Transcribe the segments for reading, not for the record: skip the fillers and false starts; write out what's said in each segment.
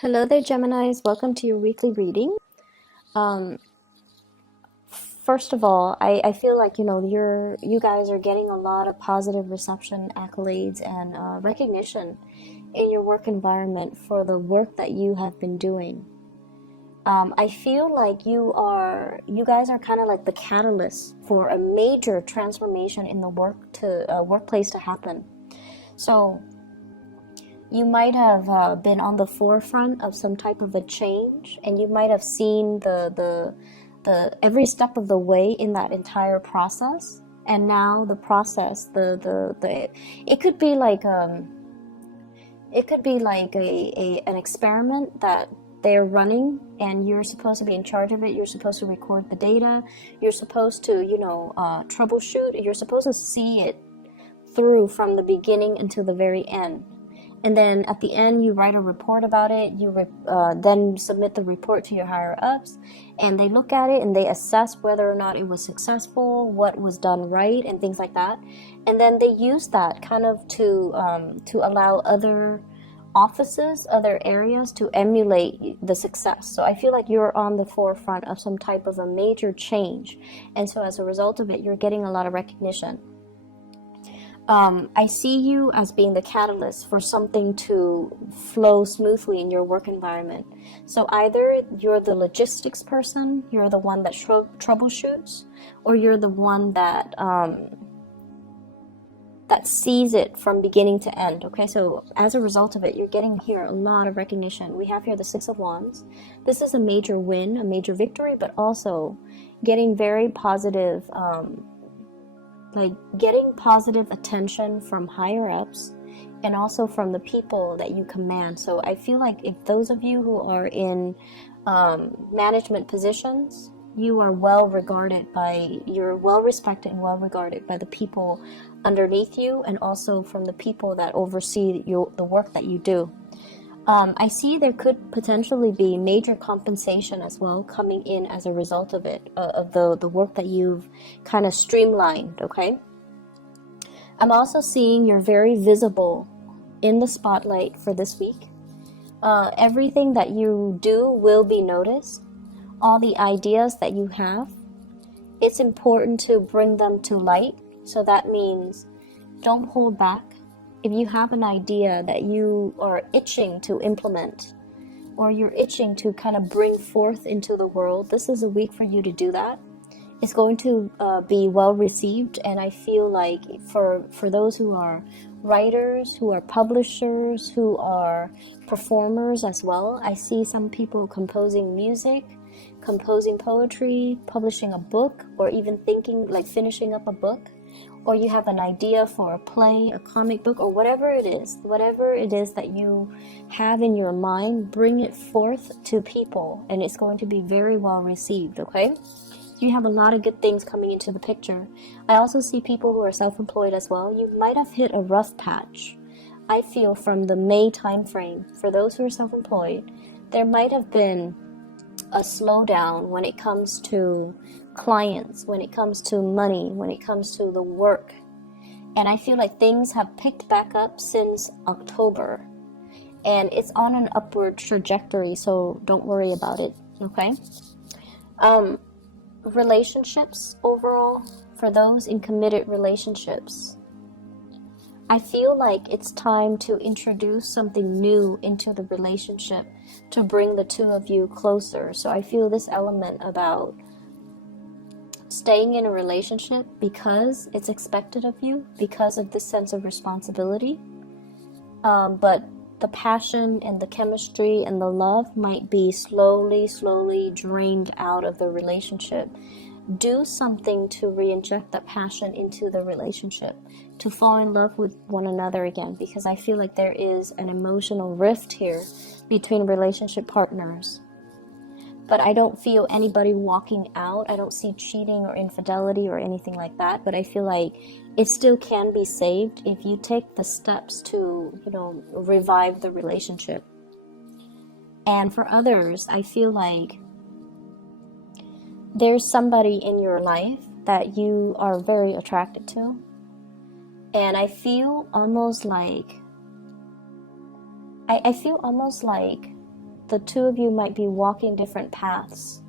Hello there, Geminis. Welcome to your weekly reading. Um, First of all, I feel like you guys are getting a lot of positive reception, accolades, and recognition in your work environment for the work that you have been doing. I feel like you guys are kind of like the catalyst for a major transformation in the workplace to happen. So you might have been on the forefront of some type of a change, and you might have seen the every step of the way in that entire process. And now the process, the it could be like an experiment that they're running, and you're supposed to be in charge of it. You're supposed to record the data. You're supposed to troubleshoot. You're supposed to see it through from the beginning until the very end. And then at the end, you write a report about it. You then submit the report to your higher ups, and they look at it and they assess whether or not it was successful, what was done right, and things like that. And then they use that kind of to allow other offices, other areas to emulate the success. So I feel like you're on the forefront of some type of a major change, and so as a result of it, you're getting a lot of recognition. I see you as being the catalyst for something to flow smoothly in your work environment. So either you're the logistics person, you're the one that troubleshoots, or you're the one that sees it from beginning to end. Okay, so as a result of it, you're getting here a lot of recognition. We have here the Six of Wands. This is a major win, a major victory, but also getting very positive. Like getting positive attention from higher ups and also from the people that you command. So I feel like if those of you who are in management positions, you're well respected and well regarded by the people underneath you, and also from the people that oversee the work that you do. I see there could potentially be major compensation as well coming in as a result of it, of the work that you've kind of streamlined, okay? I'm also seeing you're very visible in the spotlight for this week. Everything that you do will be noticed. All the ideas that you have, it's important to bring them to light. So that means don't hold back. If you have an idea that you are itching to implement, or you're itching to kind of bring forth into the world, this is a week for you to do that. It's going to be well received, and I feel like for those who are writers, who are publishers, who are performers as well, I see some people composing music, composing poetry, publishing a book, or even thinking like finishing up a book. Or you have an idea for a play, a comic book, or whatever it is that you have in your mind, bring it forth to people, and it's going to be very well received, okay? You have a lot of good things coming into the picture. I also see people who are self-employed as well. You might have hit a rough patch. I feel from the May time frame, for those who are self-employed, there might have been a slowdown when it comes to clients, when it comes to money, when it comes to the work. And I feel like things have picked back up since October. And it's on an upward trajectory, so don't worry about it, okay? Relationships overall, for those in committed relationships, I feel like it's time to introduce something new into the relationship to bring the two of you closer. So I feel this element about staying in a relationship because it's expected of you, because of this sense of responsibility. But the passion and the chemistry and the love might be slowly drained out of the relationship. Do something to re-inject that passion into the relationship, to fall in love with one another again, because I feel like there is an emotional rift here between relationship partners. But I don't feel anybody walking out. I don't see cheating or infidelity or anything like that, but I feel like it still can be saved if you take the steps to, revive the relationship. And for others, I feel like there's somebody in your life that you are very attracted to. And I feel almost like the two of you might be walking different paths.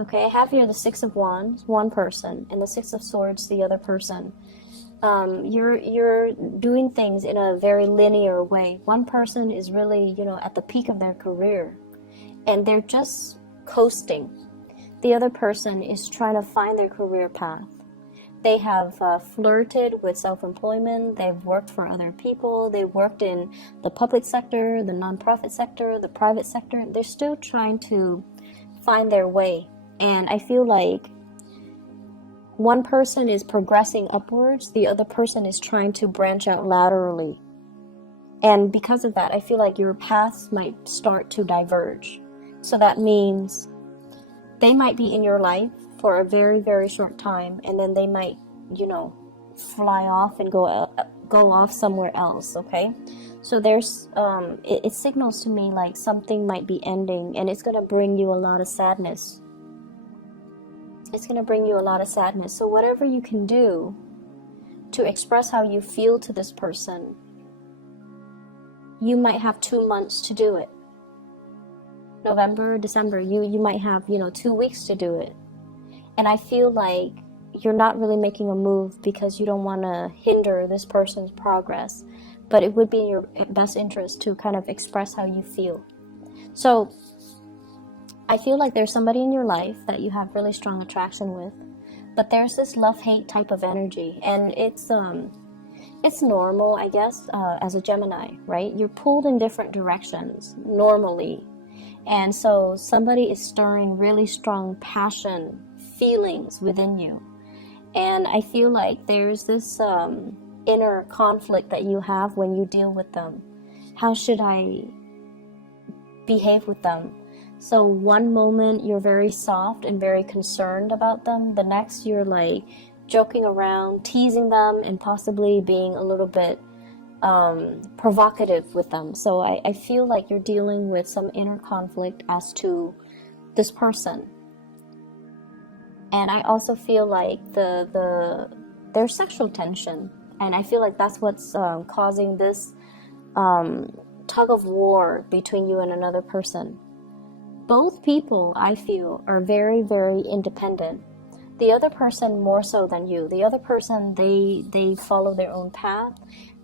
Okay, I have here the Six of Wands, one person, and the Six of Swords, the other person. You're doing things in a very linear way. One person is really, at the peak of their career, and they're just coasting. The other person is trying to find their career path. They have flirted with self-employment. They've worked for other people. They've worked in the public sector, the nonprofit sector, the private sector. They're still trying to find their way. And I feel like one person is progressing upwards. The other person is trying to branch out laterally. And because of that, I feel like your paths might start to diverge. So that means they might be in your life for a very, very short time, and then they might, fly off and go off somewhere else, okay? So there's, it signals to me like something might be ending, and it's going to bring you a lot of sadness. It's going to bring you a lot of sadness. So whatever you can do to express how you feel to this person, you might have 2 months to do it. November, December, you might have, 2 weeks to do it. And I feel like you're not really making a move because you don't want to hinder this person's progress. But it would be in your best interest to kind of express how you feel. So I feel like there's somebody in your life that you have really strong attraction with. But there's this love-hate type of energy. And it's normal, I guess, as a Gemini, right? You're pulled in different directions normally. And so somebody is stirring really strong passion, feelings within you. And I feel like there's this inner conflict that you have when you deal with them. How should I behave with them? So one moment you're very soft and very concerned about them. The next you're like joking around, teasing them, and possibly being a little bit provocative with them. So I feel like you're dealing with some inner conflict as to this person. And I also feel like there's sexual tension, and I feel like that's what's causing this tug of war between you and another person. Both people, I feel, are very, very independent. The other person more so than you. The other person, they follow their own path.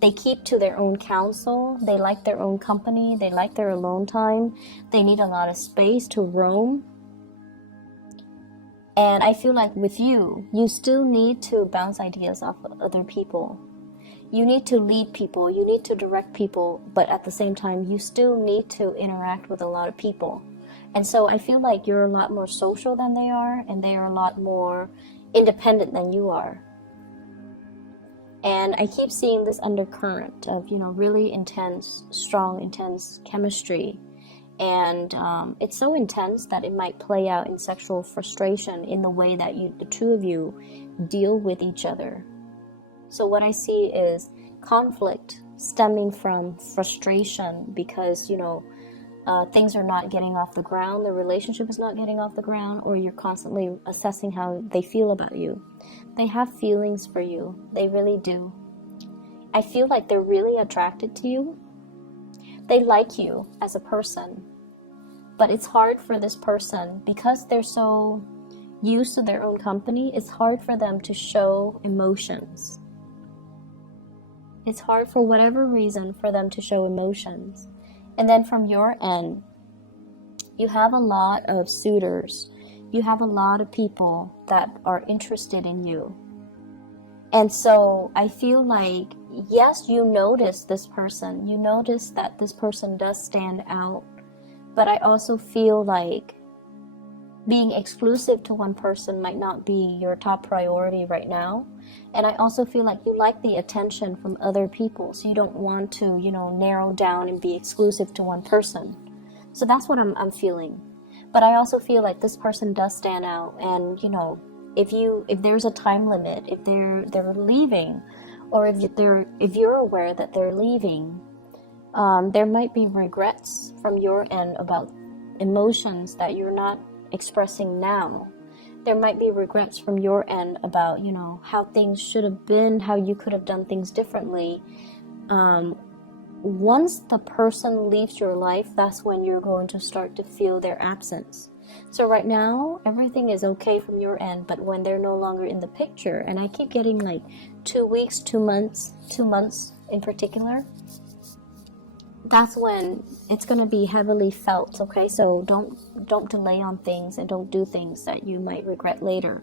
They keep to their own counsel. They like their own company. They like their alone time. They need a lot of space to roam. And I feel like with you, you still need to bounce ideas off of other people. You need to lead people. You need to direct people. But at the same time, you still need to interact with a lot of people. And so I feel like you're a lot more social than they are. And they are a lot more independent than you are. And I keep seeing this undercurrent of, really intense, strong, intense chemistry. And it's so intense that it might play out in sexual frustration in the way that the two of you deal with each other. So what I see is conflict stemming from frustration because, things are not getting off the ground, the relationship is not getting off the ground, or you're constantly assessing how they feel about you. They have feelings for you. They really do. I feel like they're really attracted to you. They like you as a person. But it's hard for this person, because they're so used to their own company, it's hard for them to show emotions. It's hard for whatever reason for them to show emotions. And then from your end, you have a lot of suitors. You have a lot of people that are interested in you. And so I feel like, yes, you notice this person. You notice that this person does stand out. But I also feel like being exclusive to one person might not be your top priority right now. And I also feel like you like the attention from other people. So you don't want to, narrow down and be exclusive to one person. So that's what I'm feeling. But I also feel like this person does stand out. And, if there's a time limit, if they're leaving, or if you're aware that they're leaving, there might be regrets from your end about emotions that you're not expressing now. There might be regrets from your end about, how things should have been, how you could have done things differently. once the person leaves your life, that's when you're going to start to feel their absence. So right now, everything is okay from your end, but when they're no longer in the picture, and I keep getting like 2 weeks, 2 months, 2 months in particular, that's when it's going to be heavily felt, okay? So don't delay on things, and don't do things that you might regret later.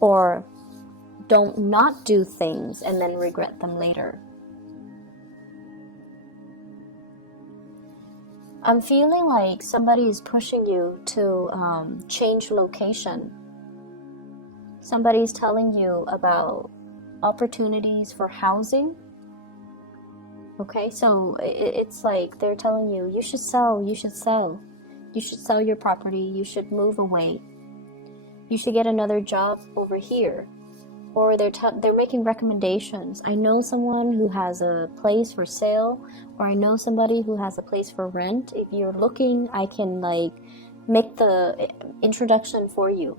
Or don't not do things and then regret them later. I'm feeling like somebody is pushing you to change location. Somebody's telling you about opportunities for housing. Okay, so it's like they're telling you, you should sell, you should sell. You should sell your property, you should move away. You should get another job over here. Or they're making recommendations. I know someone who has a place for sale, or I know somebody who has a place for rent. If you're looking, I can like make the introduction for you.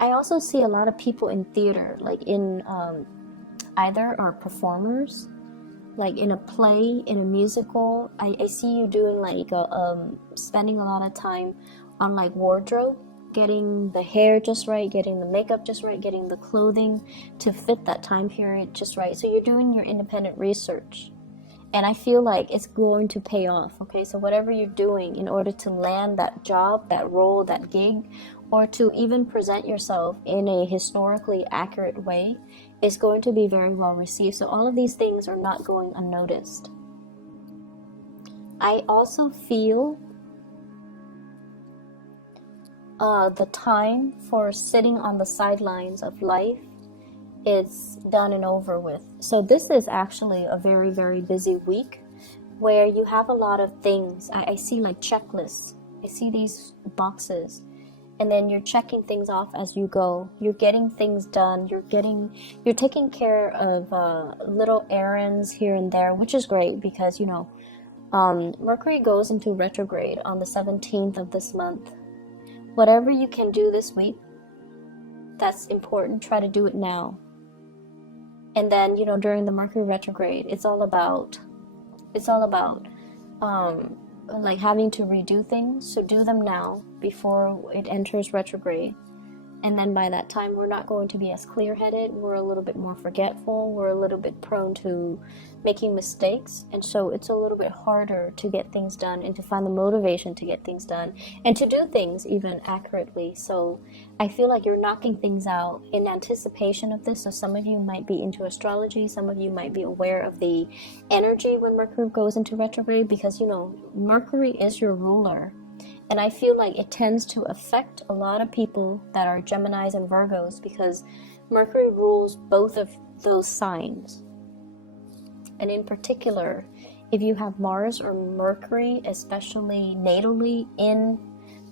I also see a lot of people in theater, like in either are performers, like in a play, in a musical. I see you doing like spending a lot of time on like wardrobe, getting the hair just right, getting the makeup just right, getting the clothing to fit that time period just right. So you're doing your independent research, and I feel like it's going to pay off. Okay, so whatever you're doing in order to land that job, that role, that gig, or to even present yourself in a historically accurate way is going to be very well received. So all of these things are not going unnoticed. I also feel the time for sitting on the sidelines of life is done and over with. So this is actually a very, very busy week where you have a lot of things. I see like checklists. I see these boxes, and then you're checking things off as you go. You're getting things done. You're taking care of little errands here and there, which is great because, you know, Mercury goes into retrograde on the 17th of this month. Whatever you can do this week, that's important. Try to do it now. And then, you know, during the Mercury retrograde, it's all about like having to redo things. So do them now before it enters retrograde. And then by that time, we're not going to be as clear-headed. We're a little bit more forgetful. We're a little bit prone to making mistakes. And so it's a little bit harder to get things done and to find the motivation to get things done and to do things even accurately. So I feel like you're knocking things out in anticipation of this. So some of you might be into astrology. Some of you might be aware of the energy when Mercury goes into retrograde because, you know, Mercury is your ruler. And I feel like it tends to affect a lot of people that are Geminis and Virgos because Mercury rules both of those signs. And in particular, if you have Mars or Mercury, especially natally in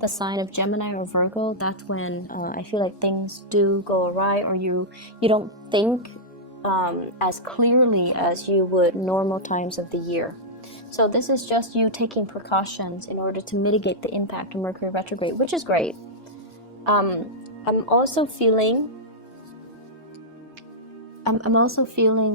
the sign of Gemini or Virgo, that's when I feel like things do go awry, or you don't think as clearly as you would normal times of the year. So this is just you taking precautions in order to mitigate the impact of Mercury retrograde, which is great. I'm also feeling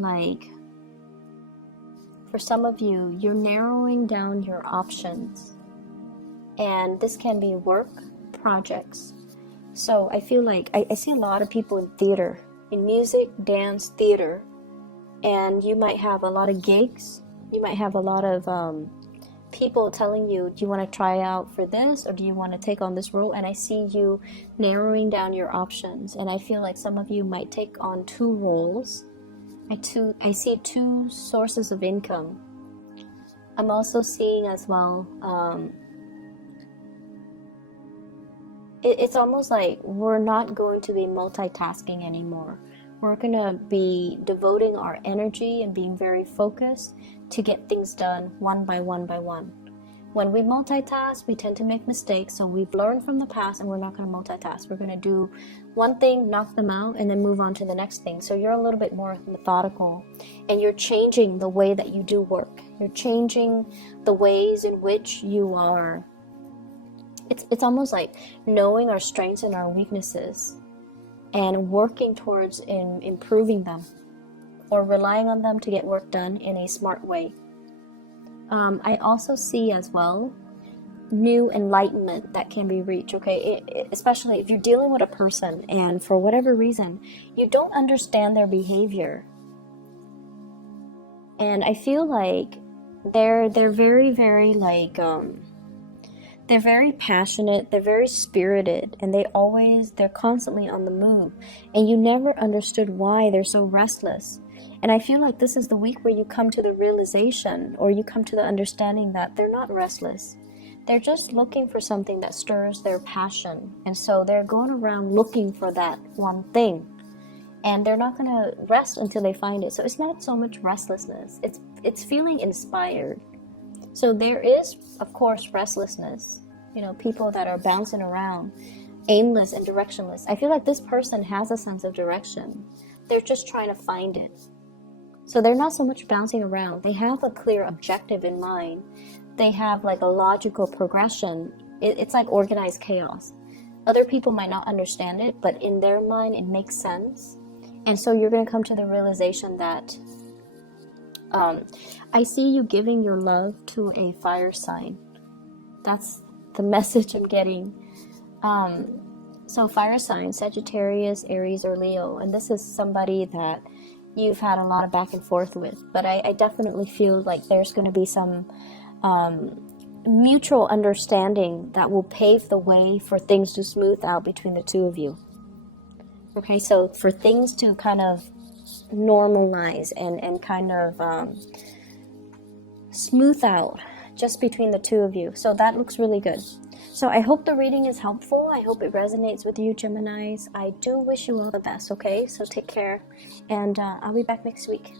like for some of you, you're narrowing down your options. And this can be work, projects. So I feel like I see a lot of people in theater, in music, dance, theater. And you might have a lot of gigs. You might have a lot of people telling you, do you want to try out for this or do you want to take on this role? And I see you narrowing down your options. And I feel like some of you might take on 2 roles. I see 2 sources of income. I'm also seeing as well, it's almost like we're not going to be multitasking anymore. We're going to be devoting our energy and being very focused to get things done one by one by one. When we multitask, we tend to make mistakes, so we've learned from the past and we're not going to multitask. We're going to do one thing, knock them out, and then move on to the next thing. So you're a little bit more methodical, and you're changing the way that you do work. You're changing the ways in which you are. It's almost like knowing our strengths and our weaknesses and working towards improving them or relying on them to get work done in a smart way. I also see as well new enlightenment that can be reached, okay? Especially if you're dealing with a person and for whatever reason you don't understand their behavior, and I feel like they're very, very like they're very passionate, they're very spirited, and they're constantly on the move, and you never understood why they're so restless. And I feel like this is the week where you come to the realization, or you come to the understanding that they're not restless. They're just looking for something that stirs their passion. And so they're going around looking for that one thing. And they're not going to rest until they find it. So it's not so much restlessness. It's feeling inspired. So there is, of course, restlessness. You know, people that are bouncing around, aimless and directionless. I feel like this person has a sense of direction. They're just trying to find it. So they're not so much bouncing around. They have a clear objective in mind. They have like a logical progression. It's like organized chaos. Other people might not understand it, but in their mind, it makes sense. And so you're going to come to the realization that I see you giving your love to a fire sign. That's the message I'm getting. So fire sign, Sagittarius, Aries, or Leo. And this is somebody that you've had a lot of back and forth with. But I definitely feel like there's going to be some mutual understanding that will pave the way for things to smooth out between the two of you. Okay, so for things to kind of normalize and kind of smooth out just between the two of you. So that looks really good. So I hope the reading is helpful. I hope it resonates with you, Geminis. I do wish you all the best, okay? So take care, and I'll be back next week.